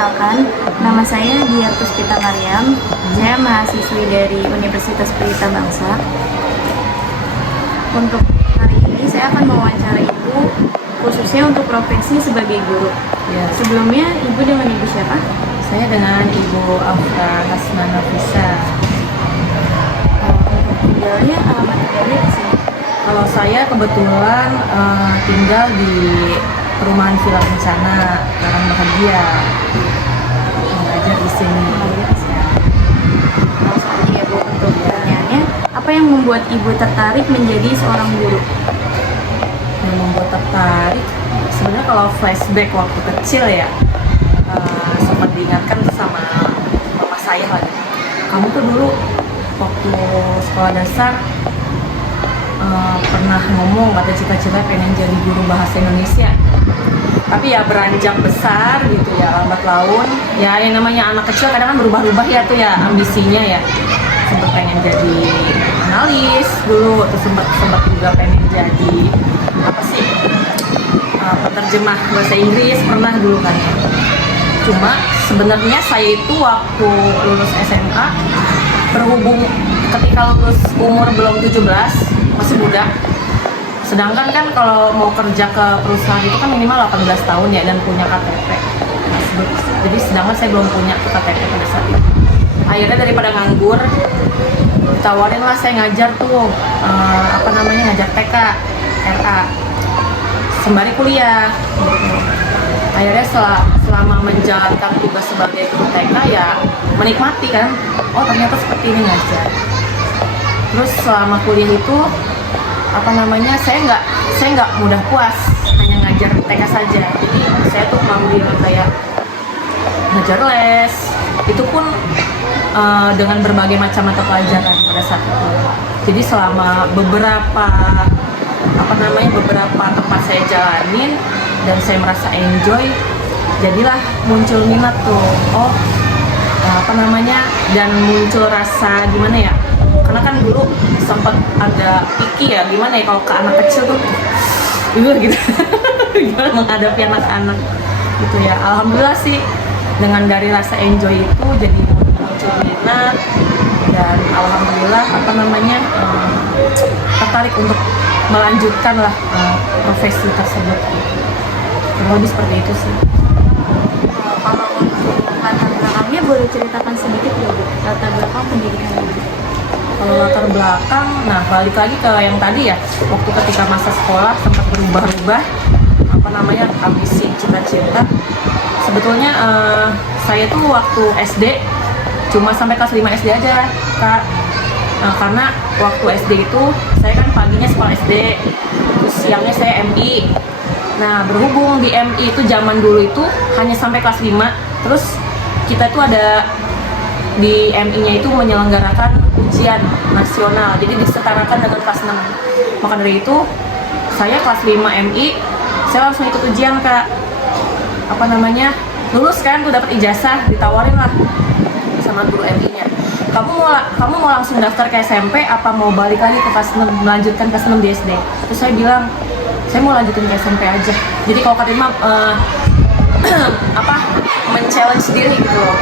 perkenalkan, nama saya Dia Puspita Maryam. Saya mahasiswi dari Universitas Pelita Bangsa. Untuk hari ini saya akan mewawancara Ibu, khususnya untuk profesi sebagai guru. Ya. Sebelumnya, Ibu dengan Ibu siapa? Saya dengan Ibu Afra Hasnana Nafisa. Tinggalnya alamat tinggalnya di sini. Kalau saya kebetulan tinggal di perumahan Villa Kencana, Karang Bahagia. Belajar di sini. Langsung aja ya Bu, untuk pertanyaannya, apa yang membuat Ibu tertarik menjadi seorang guru? Yang membuat tertarik, sebenarnya kalau flashback waktu kecil ya, sempat diingatkan sama mama saya lah. Kamu tuh dulu waktu sekolah dasar pernah ngomong kata cita-cita pengen jadi guru bahasa Indonesia, tapi ya beranjak besar gitu ya, lambat laun ya, yang namanya anak kecil kadang kan berubah-ubah ya tuh ya ambisinya ya. Sempat pengen jadi analis dulu, terus sempat juga pengen jadi apa sih, penerjemah bahasa Inggris pernah dulu kan ya. Cuma sebenarnya saya itu waktu lulus SMA, berhubung ketika lulus umur belum 17, masih muda. Sedangkan kan kalau mau kerja ke perusahaan itu kan minimal 18 tahun ya, dan punya KTP. Nah, jadi sedangkan saya belum punya KTP pada saat itu. Akhirnya daripada nganggur, ditawarin lah saya ngajar tuh, ngajar TK, RA, sembari kuliah gitu. Akhirnya selama menjalankan tugas sebagai guru TK ya menikmati kan, oh ternyata seperti ini ngajar. Terus selama kuliah itu saya nggak mudah puas hanya ngajar TK saja. Jadi saya tuh mengambil kayak ngajar les, itu pun dengan berbagai macam mata pelajaran pada saat itu. Jadi selama beberapa tempat saya jalanin dan saya merasa enjoy, jadilah muncul minat tuh. Dan muncul rasa gimana ya, karena kan dulu sempat ada picky ya, gimana ya kalau ke anak kecil tuh gitu gimana menghadapi anak-anak gitu ya. Alhamdulillah sih dengan dari rasa enjoy itu jadi muncul minat, dan alhamdulillah tertarik untuk melanjutkan lah profesi tersebut. Kurang lebih seperti itu sih. Kalau untuk latar belakangnya boleh ceritakan sedikit ya Bu, latar belakang pendidikan Ibu. Kalau latar belakang, nah balik lagi ke yang tadi ya, waktu ketika masa sekolah sempat berubah-ubah ambisi, cita-cita. Sebetulnya saya tuh waktu SD cuma sampai kelas 5 SD aja Kak. Nah, karena waktu SD itu saya kan paginya sekolah SD, terus siangnya saya MI. Nah, berhubung di MI itu zaman dulu itu hanya sampai kelas 5, terus kita tuh ada di MI-nya itu menyelenggarakan ujian nasional, jadi disetarakan dengan kelas 6. Maka dari itu, saya kelas 5 MI, saya langsung ikut ujian Kak. Lulus kan, tuh dapat ijazah, ditawarin lah sama guru MI-nya. Kamu mau langsung daftar ke SMP apa mau balik lagi ke kelas 6, melanjutkan kelas 6 di SD? Terus saya bilang, saya mau lanjutin ke SMP aja. Jadi kalau kata Imam men-challenge diri gitu loh.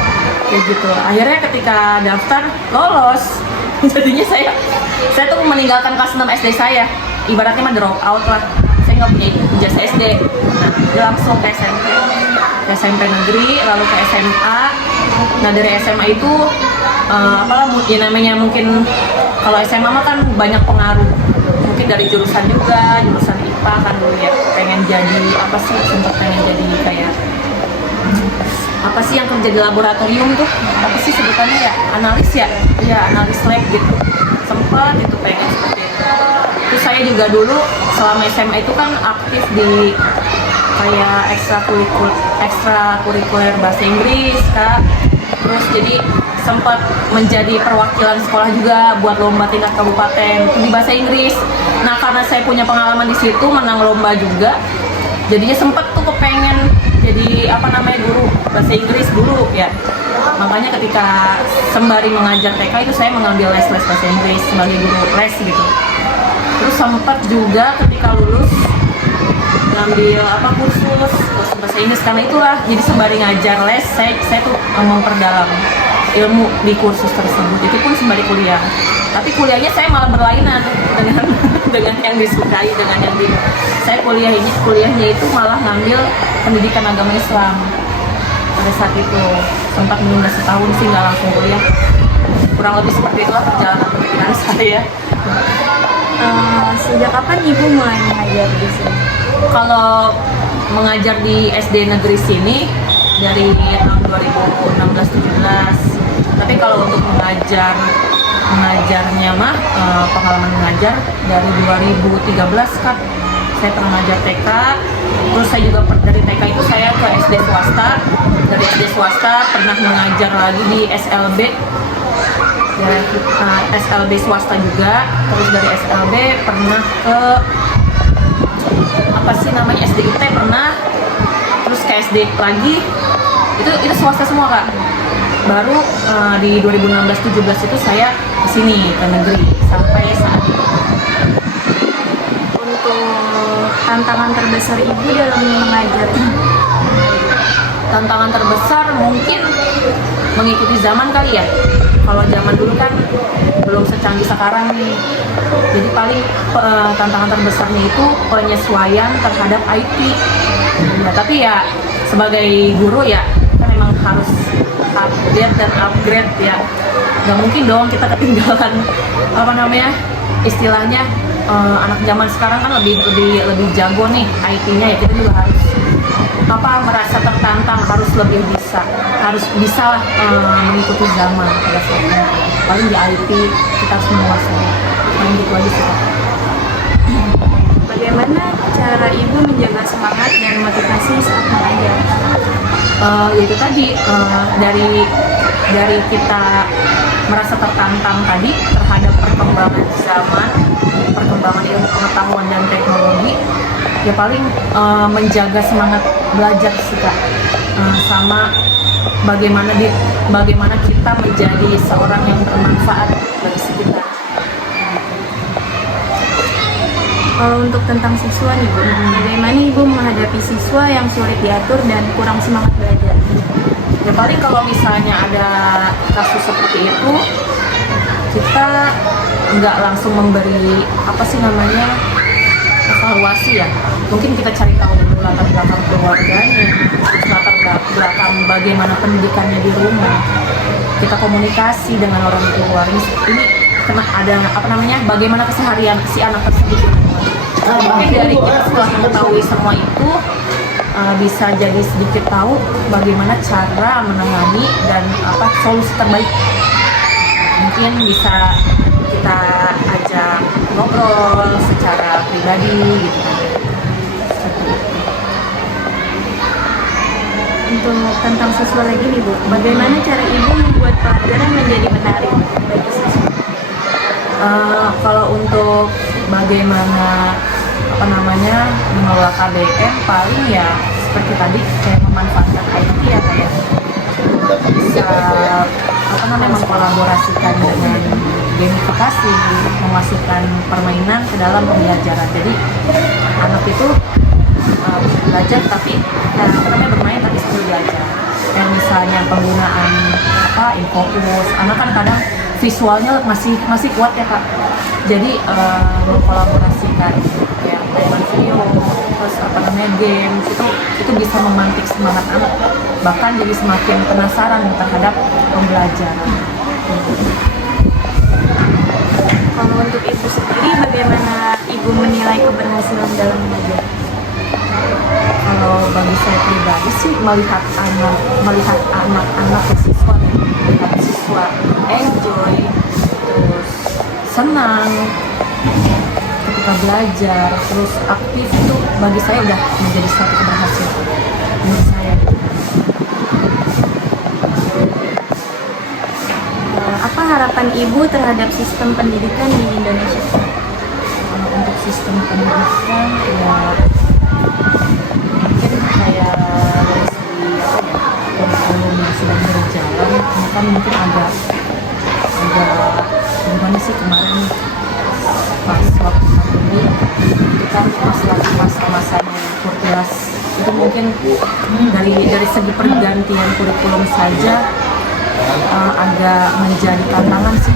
Kayak gitu. Akhirnya ketika daftar lolos. Jadinya saya tuh meninggalkan kelas 6 SD saya. Ibaratnya drop out lah. Saya nggak punya ijazah SD. Nah, langsung ke SMP. Ke SMP negeri, lalu ke SMA. Nah, dari SMA itu mungkin kalau SMA mah kan banyak pengaruh. Mungkin dari jurusan juga, jurusan IPA kan dulu ya. Sempat pengen jadi kayak yang kerja di laboratorium tuh, sebutannya ya, analis ya, analis lab gitu. Sempat itu pengen seperti itu. Terus saya juga dulu selama SMA itu kan aktif di kayak ekstrakurikuler bahasa Inggris Kak. Terus jadi sempat menjadi perwakilan sekolah juga buat lomba tingkat kabupaten itu di bahasa Inggris. Nah, karena saya punya pengalaman di situ, menang lomba juga, jadinya sempat tuh kepengen jadi guru bahasa Inggris dulu ya. Makanya ketika sembari mengajar TK itu saya mengambil les bahasa Inggris sebagai guru les gitu. Terus sempat juga ketika lulus ngambil apa kursus bahasa Inggris, karena itulah jadi sembari ngajar les saya tuh memperdalam ilmu di kursus tersebut, itu pun sembari kuliah. Tapi kuliahnya saya malah berlainan dengan dengan yang disukai, dengan yang saya kuliahnya itu malah ngambil pendidikan agama Islam. Pada saat itu sempat menunda setahun sih, nggak langsung kuliah. Kurang lebih seperti itulah perjalanan pemikiran saya. Sejak kapan ibu mulai mengajar di sini? Kalau mengajar di SD negeri sini dari tahun 2016-17. Tapi kalau untuk mengajarnya mah pengalaman mengajar dari 2013 kan. Saya pernah mengajar TK, terus saya juga dari TK itu saya ke SD swasta, dari SD swasta pernah mengajar lagi di SLB, ya, SLB swasta juga, terus dari SLB pernah ke apa sih namanya SDIT pernah, terus ke SD lagi, itu swasta semua Kak. Baru di 2016-17 itu saya kesini ke negeri sampai saat ini. Untuk tantangan terbesar ibu dalam mengajar, Tantangan terbesar mungkin mengikuti zaman kali ya. Kalau zaman dulu kan belum secanggih sekarang nih. Jadi paling tantangan terbesarnya itu penyesuaian terhadap IT. Ya, tapi ya sebagai guru ya kita memang harus update dan upgrade ya. Gak mungkin dong kita ketinggalan apa namanya istilahnya anak zaman sekarang kan lebih jago nih IT-nya ya, kita juga harus merasa tertantang, harus lebih bisa lah mengikuti zaman pada saatnya. Paling di IT kita harus menguasai, paling gitu aja sih. bagaimana cara ibu menjaga semangat dan motivasi saat mengajar? Yaitu tadi dari kita merasa tertantang tadi terhadap perkembangan zaman, perkembangan ilmu pengetahuan dan teknologi, ya paling menjaga semangat belajar sih Kak. Sama bagaimana kita menjadi seorang yang bermanfaat bagi sekitar. Kalau untuk tentang siswa nih Bu, bagaimana ibu menghadapi siswa yang sulit diatur dan kurang semangat belajar? Ya paling kalau misalnya ada kasus seperti itu, kita nggak langsung memberi evaluasi ya. Mungkin kita cari tahu dulu latar belakang keluarganya, latar belakang bagaimana pendidikannya di rumah. Kita komunikasi dengan orang tua. Ini pernah ada bagaimana keseharian si anak tersebut. Mungkin dari kita setelah mengetahui semua itu bisa jadi sedikit tahu bagaimana cara menangani dan solusi terbaik. Mungkin bisa kita ajak ngobrol secara pribadi gitu kan. Untuk tentang siswa lagi nih Bu, bagaimana cara ibu membuat pelajaran menjadi menarik bagi siswa? Kalau untuk bagaimana mengelola KBM, paling ya seperti tadi kayak memanfaatkan IT ya kayak bisa mengkolaborasikan dengan gamifikasi, memasukkan permainan ke dalam pembelajaran. Jadi anak itu belajar tapi bermain tapi sambil belajar. Dan misalnya penggunaan infocus, anak kan kadang visualnya masih kuat ya Kak. Jadi mengkolaborasikan ya kayak video, terus game itu bisa memantik semangat anak, bahkan jadi semakin penasaran terhadap pembelajaran. Kalau untuk ibu sendiri, bagaimana ibu menilai keberhasilan dalam mengajar? Kalau bagi saya pribadi sih melihat anak-anak siswa enjoy, terus senang ketika belajar, terus aktif, itu bagi saya udah menjadi suatu keberhasilan menurut saya. Apa harapan ibu terhadap sistem pendidikan di Indonesia? Untuk sistem pendidikan ya mungkin kayak dari segi kurikulum yang sedang berjalan, kan mungkin agak gimana sih kemarin pas waktu pandemi itu kan masih lagi masa-masanya jelas itu mungkin dari segi pergantian kurikulum saja agak menjadi tantangan sih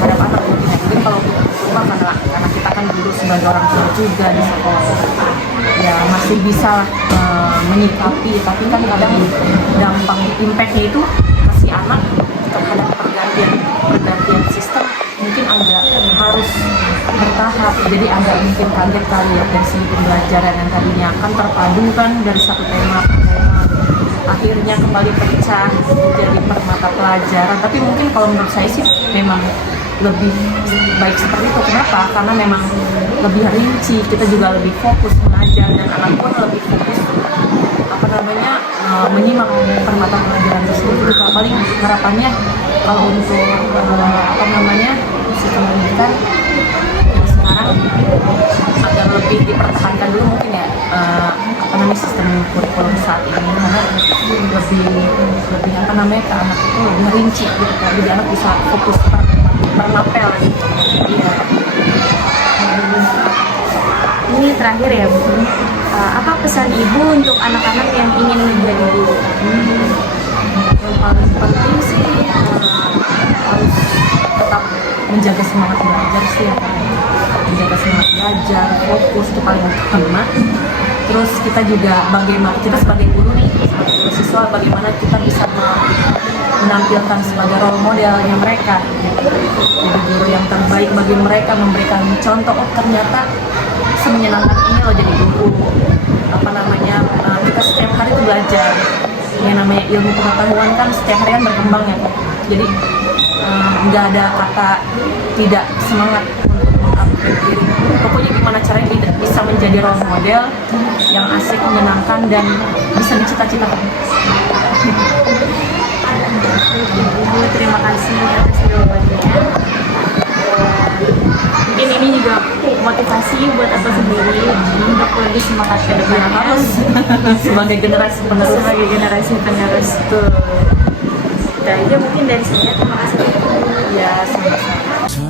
terhadap anak mungkin. Mungkin kalau kita karena kita kan dulu sebagai orang tua juga di sekolah ya masih bisa menyikapi, tapi kan kadang dampak impactnya itu kasih anak terhadap pergantian sistem mungkin agak harus bertahap, jadi agak mungkin kaget kali ya dari segi pembelajaran yang tadinya akan terpadu kan dari satu tema ke tema akhirnya kembali pecah jadi per mata pelajaran. Tapi mungkin kalau menurut saya sih memang lebih baik seperti itu. Kenapa? Karena memang lebih rinci, kita juga lebih fokus mengajar dan anak pun lebih fokus menyimak per mata pelajaran tersebut. Paling harapannya kalau untuk sistem pendidikan sekarang agar lebih dipertahankan dulu mungkin ya sistem kurikulum saat ini, karena lebih ke anak itu lebih rinci gitu kan, jadi anak bisa fokus per mapel gitu. Iya. Ini terakhir ya Bu, apa pesan Ibu untuk anak-anak yang ingin menjadi guru? Yang paling penting sih harus tetap menjaga semangat belajar sih ya, menjaga semangat belajar, fokus itu paling utama. Terus kita juga kita sebagai guru nih, sebagai siswa, bagaimana kita bisa menampilkan sebagai role modelnya mereka, jadi guru yang terbaik bagi mereka, memberikan contoh, oh ternyata semenyenangkan ini loh jadi guru. Kita setiap hari itu belajar, yang namanya ilmu pengetahuan kan setiap hari kan berkembang ya, jadi nggak ada kata tidak semangat untuk mengupgrade diri. Pokoknya gimana caranya bisa menjadi role model yang asik, menyenangkan, dan bisa dicita-citakan. Ibu, terima kasih atas jawabannya. Mungkin ini juga motivasi buat aku sendiri untuk lebih semangat ke depannya. Harus sebagai generasi penerus. Tuh. Itu aja mungkin dari saya. Terima kasih. Ya, sama-sama.